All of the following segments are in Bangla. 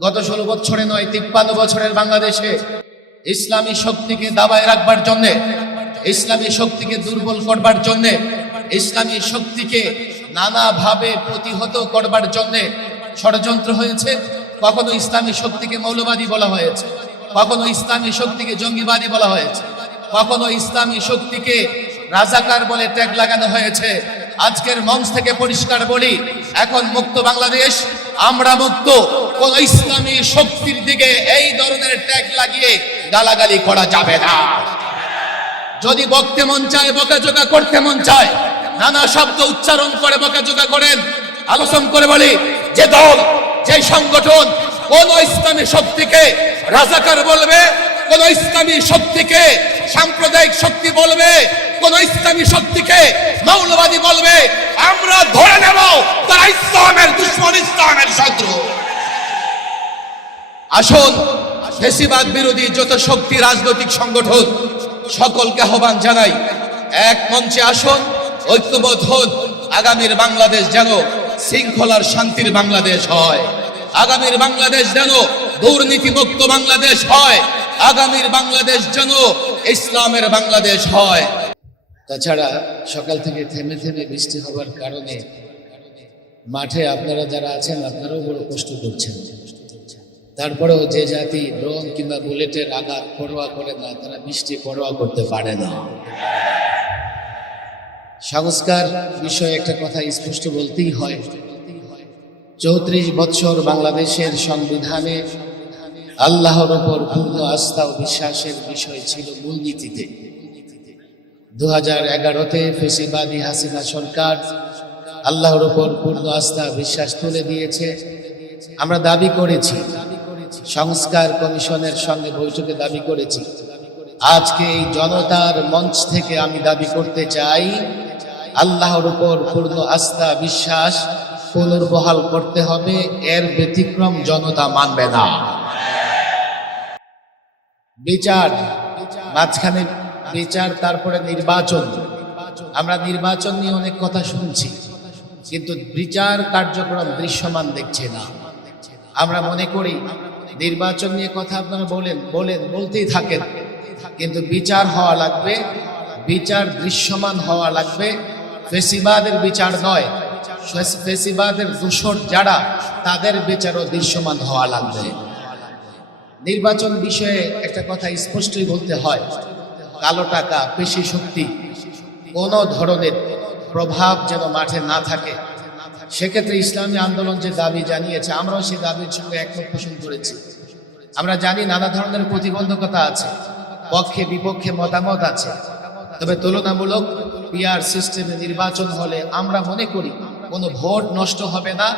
গত ষোলো বছরে নয়, তিপ্পান্ন বছরের বাংলাদেশে ইসলামী শক্তিকে দাবায় রাখবার জন্যে, ইসলামী শক্তিকে দুর্বল করবার জন্যে, ইসলামী শক্তিকে নানাভাবে প্রতিহত করবার জন্যে ষড়যন্ত্র হয়েছে। কখনো ইসলামী শক্তিকে মৌলবাদী বলা হয়েছে, কখনো ইসলামী শক্তিকে জঙ্গিবাদী বলা হয়েছে, কখনো ইসলামী শক্তিকে রাজাকার বলে ট্যাগ লাগানো হয়েছে। আজকের মঞ্চ থেকে পরিষ্কার বলি, এখন মুক্ত বাংলাদেশ, আমরা মুক্ত। ইসলামী শক্তির দিকে এই ধরনের ট্যাগ লাগিয়ে গালাগালি করা যাবে না। যদি বকতে মন চায়, বকাঝোকা করতে মন চায়, নানা শব্দ উচ্চারণ করে, বকাঝোকা করেন, আলোচনা করে বলি, যে দল, যে সংগঠন কোন ইসলামী শক্তিকে রাজাকার বলবে, কোন ইসলামী শক্তিকে সাম্প্রদায়িক শক্তি বলবে, কোন ইসলামী শক্তিকে মৌলবাদী বলবে আমরা ধরে নেব তারা ইসলামের দুশ্মন ইসলামের শত্রু আসুন। ফেসিবাদ বিরোধী যত শক্তি রাজনৈতিক সংগঠন, সকলকে আহ্বান জানাই, এক মঞ্চে আসুন ঐক্যবোধ হন, আগামীর বাংলাদেশ যেন শৃঙ্খলার শান্তির বাংলাদেশ হয়। আগামীর বাংলাদেশ যেন দুর্নীতিমুক্ত বাংলাদেশ হয়। আগামীর বাংলাদেশ যেন ইসলামের বাংলাদেশ হয়। তাছাড়া সকাল থেকে থেমে থেমে বৃষ্টি হবার কারণে মাঠে আপনারা যারা আছেন, আপনারাও বড় কষ্ট করছেন। তারপরেও যে জাতি ড্রোন কিংবা বুলেটের আঘাত পরোয়া করে না, তারা বৃষ্টি পরোয়া করতে পারে না। সংস্কার বিষয়ে একটা কথা স্পষ্ট বলতেই হয়। চৌত্রিশ বছর বাংলাদেশের সংবিধানে আল্লাহর উপর পূর্ণ আস্থা ও বিশ্বাসের বিষয় ছিল মূলনীতিতে দু হাজার এগারোতে ফেসিবাদী হাসিনা সরকার আল্লাহর উপর পূর্ণ আস্থা বিশ্বাস তুলে দিয়েছে। আমরা দাবি করেছি সংস্কার কমিশনের সঙ্গে বৈঠকে দাবি করেছি। আজকে এই জনতার মঞ্চ থেকে আমি দাবি করতে চাই, আল্লাহর উপর পূর্ণ আস্থা, বিশ্বাস পুনর্বহাল করতে হবে, এর ব্যতিক্রম জনতা মানবে না। বিচার, মাঝখানে বিচার, তারপরে নির্বাচন। আমরা নির্বাচন নিয়ে অনেক কথা শুনছি, কিন্তু বিচার কার্যক্রম দৃশ্যমান দেখছে না। আমরা মনে করি নির্বাচন নিয়ে কথা আপনারা বলেন বলেন, বলতেই থাকেন। কিন্তু বিচার হওয়া লাগবে, বিচার দৃশ্যমান হওয়া লাগবে। ফেসিবাদের বিচার নয়, ফেস- ফেসিবাদের দূষর যারা, তাদের বিচারও দৃশ্যমান হওয়া লাগবে। নির্বাচন বিষয়ে একটা কথা স্পষ্টই বলতে হয়, কালো টাকা, পেশি শক্তি, কোনো ধরনের প্রভাব যেন মাঠে না থাকে। সেক্ষেত্রে ইসলামী আন্দোলন যে দাবি জানিয়েছে, আমরাও সেই দাবির সঙ্গে একমত পোষণ করেছি। আমরা জানি নানা ধরনের প্রতিবন্ধকতা আছে, পক্ষে, বিপক্ষে মতামত আছে। তবে তুলনামূলক পিআর সিস্টেমে নির্বাচন হলে আমরা মনে করি কোনো ভোট নষ্ট হবে না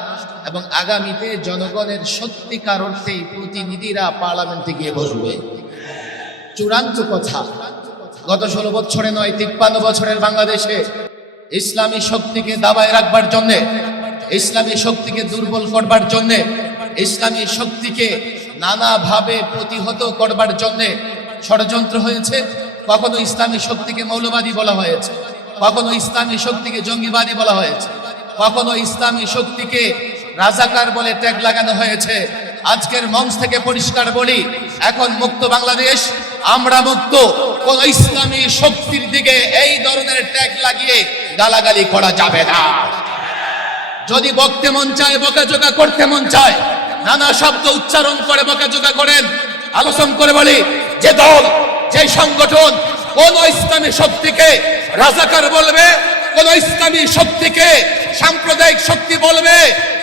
এবং আগামীতে জনগণের সত্যিকার অর্থেই প্রতিনিধিরা পার্লামেন্টে গিয়ে বসবে। চূড়ান্ত কথা, গত ষোলো বছরে নয়, তিপ্পান্ন বছরের বাংলাদেশে ইসলামী শক্তিকে দাবায় রাখবার জন্যে ইসলামী শক্তিকে দুর্বল করবার জন্যে, ইসলামী শক্তিকে নানাভাবে প্রতিহত করবার জন্যে ষড়যন্ত্র হয়েছে। কখনো ইসলামী শক্তিকে মৌলবাদী বলা হয়েছে, কখনো ইসলামী শক্তিকে জঙ্গিবাদী বলা হয়েছে, কখনো ইসলামী শক্তিকে রাজাকার বলে ট্যাগ লাগানো হয়েছে। আজকের মঞ্চ থেকে পরিষ্কার বলি, এখন মুক্ত বাংলাদেশ, আমরা মুক্ত। কোন ইসলামী শক্তির দিকে এই ধরনের ট্যাগ লাগিয়ে গালাগালি করা যাবে না। যদি বকতে মন চায়, বকাঝোকা করতে মন চায়, নানা শব্দ উচ্চারণ করে, বকাঝোকা করেন, আলোচনা করে বলি, যে দল, যে সংগঠন, কোন ইসলামী শক্তিকে রাজাকার বলবে, কোন ইসলামী শক্তিকে সাম্প্রদায়িক শক্তি বলবে,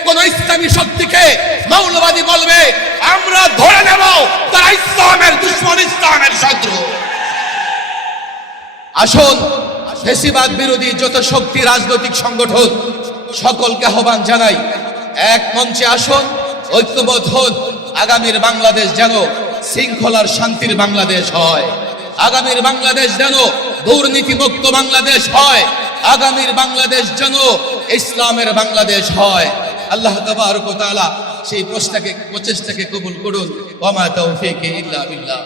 কোন ইসলামী শক্তিকে মৌলবাদী বলবে, আমরা ধরে নেব তারা ইসলামের দুশ্মন, ইসলামের শত্রু। আসুন, ফেসিবাদ বিরোধী যত শক্তি রাজনৈতিক সংগঠন সকলকে আহ্বান জানাই, এক মঞ্চে আসুন ঐক্যবোধ হন, আগামীর বাংলাদেশ যেন শৃঙ্খলার শান্তির বাংলাদেশ হয়। আগামীর বাংলাদেশ যেন দুর্নীতিমুক্ত বাংলাদেশ হয়। আগামীর বাংলাদেশ যেন ইসলামের বাংলাদেশ হয়। আল্লাহ তাবারক ওয়া তাআলা সেই প্রচেষ্টাকে প্রচেষ্টাকে কবুল করুন। ওয়া মা তাওফীকি ইল্লা বিল্লাহ।